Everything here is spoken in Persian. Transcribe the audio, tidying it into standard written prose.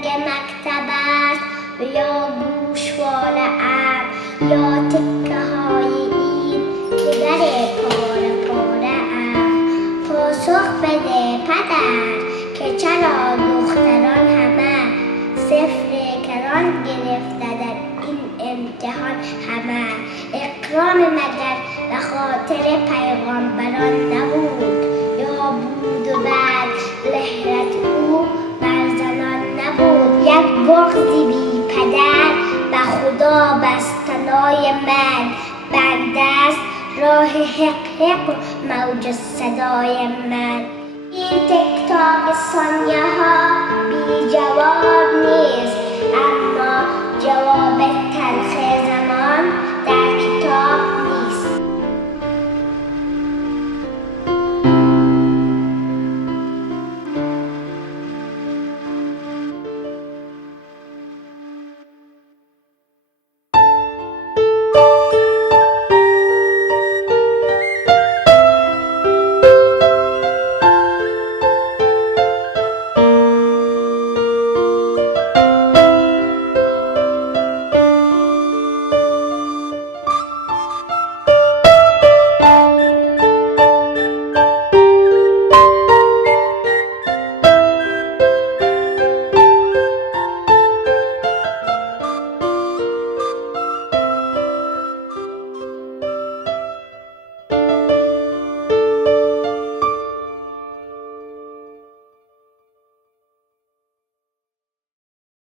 رنگ مکتب است یا گوشواره ام یا تکه های این که در پاره پاره ام. پاسخ بده پدر که چرا دختران همه صفر کران گرفته در این امتحان همه. اکرام مگر به خاطر پیغامبران نبود یا بود و بعد لهرت او بر زنان نبود. یک بغضی بی پدر به خدا بستنای من بنده است راه حق حق موج صدای من. این تکتاب ثانیه